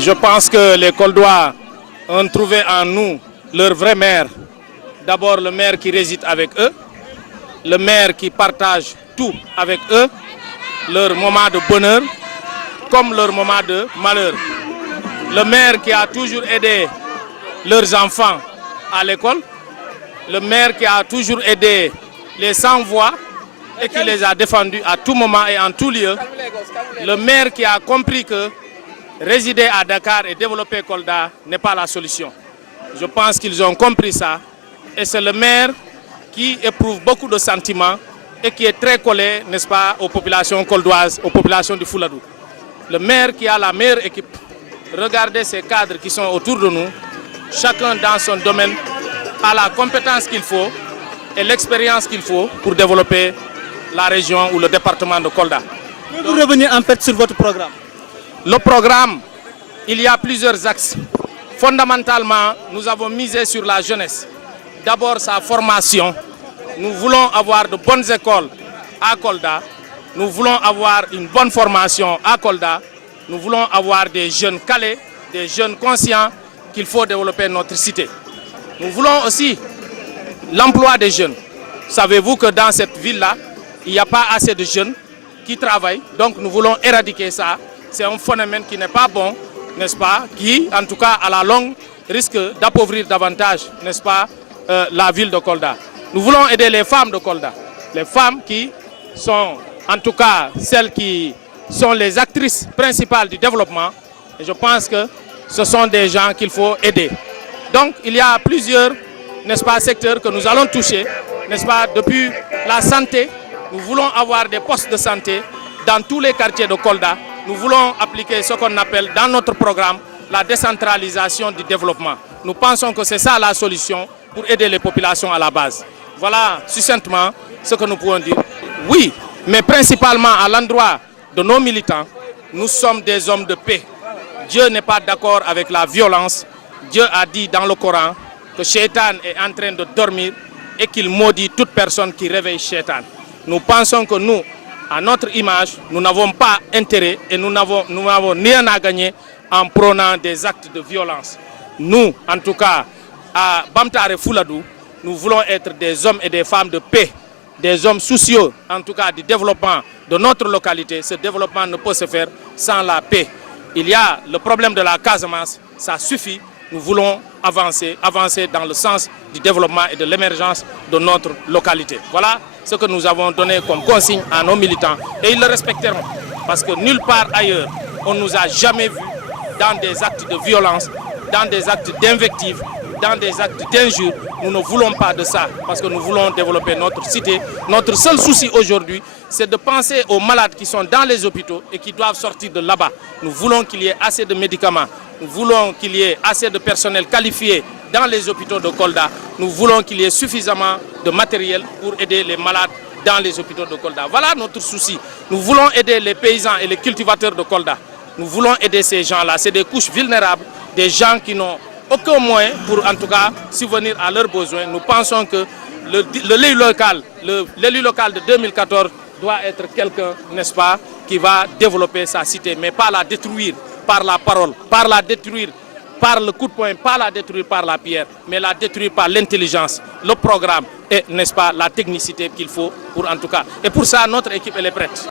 Je pense que les Koldois ont trouvé en nous leur vrai maire. D'abord le maire qui réside avec eux, le maire qui partage tout avec eux, leur moment de bonheur comme leur moment de malheur. Le maire qui a toujours aidé leurs enfants à l'école, le maire qui a toujours aidé les sans-voix et qui les a défendus à tout moment et en tout lieu. Le maire qui a compris que résider à Dakar et développer Kolda n'est pas la solution. Je pense qu'ils ont compris ça. Et c'est le maire qui éprouve beaucoup de sentiments et qui est très collé, n'est-ce pas, aux populations koldoises, aux populations du Fouladou. Le maire qui a la meilleure équipe. Regardez ces cadres qui sont autour de nous. Chacun dans son domaine a la compétence qu'il faut et l'expérience qu'il faut pour développer la région ou le département de Kolda. Pouvez-vous revenir en fait sur votre programme? Le programme, il y a plusieurs axes. Fondamentalement, nous avons misé sur la jeunesse. D'abord sa formation. Nous voulons avoir de bonnes écoles à Kolda. Nous voulons avoir une bonne formation à Kolda. Nous voulons avoir des jeunes calés, des jeunes conscients qu'il faut développer notre cité. Nous voulons aussi l'emploi des jeunes. Savez-vous que dans cette ville-là, il n'y a pas assez de jeunes qui travaillent. Donc nous voulons éradiquer ça. C'est un phénomène qui n'est pas bon, n'est-ce pas, qui, en tout cas, à la longue, risque d'appauvrir davantage, n'est-ce pas, la ville de Kolda. Nous voulons aider les femmes de Kolda. Les femmes qui sont, en tout cas, celles qui sont les actrices principales du développement. Et je pense que ce sont des gens qu'il faut aider. Donc, il y a plusieurs, n'est-ce pas, secteurs que nous allons toucher, n'est-ce pas, depuis la santé. Nous voulons avoir des postes de santé dans tous les quartiers de Kolda. Nous voulons appliquer ce qu'on appelle dans notre programme la décentralisation du développement. Nous pensons que c'est ça la solution pour aider les populations à la base. Voilà succinctement ce que nous pouvons dire. Oui, mais principalement à l'endroit de nos militants, nous sommes des hommes de paix. Dieu n'est pas d'accord avec la violence. Dieu a dit dans le Coran que Shaitan est en train de dormir et qu'il maudit toute personne qui réveille Shaitan. Nous pensons que nous, à notre image, nous n'avons pas intérêt et nous n'avons rien à gagner en prônant des actes de violence. Nous, en tout cas, à Bamtare Fouladou, nous voulons être des hommes et des femmes de paix, des hommes soucieux, en tout cas du développement de notre localité. Ce développement ne peut se faire sans la paix. Il y a le problème de la Casamance, ça suffit. Nous voulons avancer dans le sens du développement et de l'émergence de notre localité. Voilà ce que nous avons donné comme consigne à nos militants et ils le respecteront. Parce que nulle part ailleurs, on ne nous a jamais vus dans des actes de violence, dans des actes d'invective, dans des actes d'injure. Nous ne voulons pas de ça parce que nous voulons développer notre cité. Notre seul souci aujourd'hui, c'est de penser aux malades qui sont dans les hôpitaux et qui doivent sortir de là-bas. Nous voulons qu'il y ait assez de médicaments. Nous voulons qu'il y ait assez de personnel qualifié dans les hôpitaux de Kolda. Nous voulons qu'il y ait suffisamment de matériel pour aider les malades dans les hôpitaux de Kolda. Voilà notre souci. Nous voulons aider les paysans et les cultivateurs de Kolda. Nous voulons aider ces gens-là. C'est des couches vulnérables, des gens qui n'ont aucun moyen pour en tout cas subvenir à leurs besoins. Nous pensons que l'élu local de 2014 doit être quelqu'un, n'est-ce pas, qui va développer sa cité, mais pas la détruire par la parole, pas la détruire par le coup de poing, pas la détruire par la pierre, mais la détruire par l'intelligence, le programme et, n'est-ce pas, la technicité qu'il faut pour en tout cas. Et pour ça, notre équipe, elle est prête.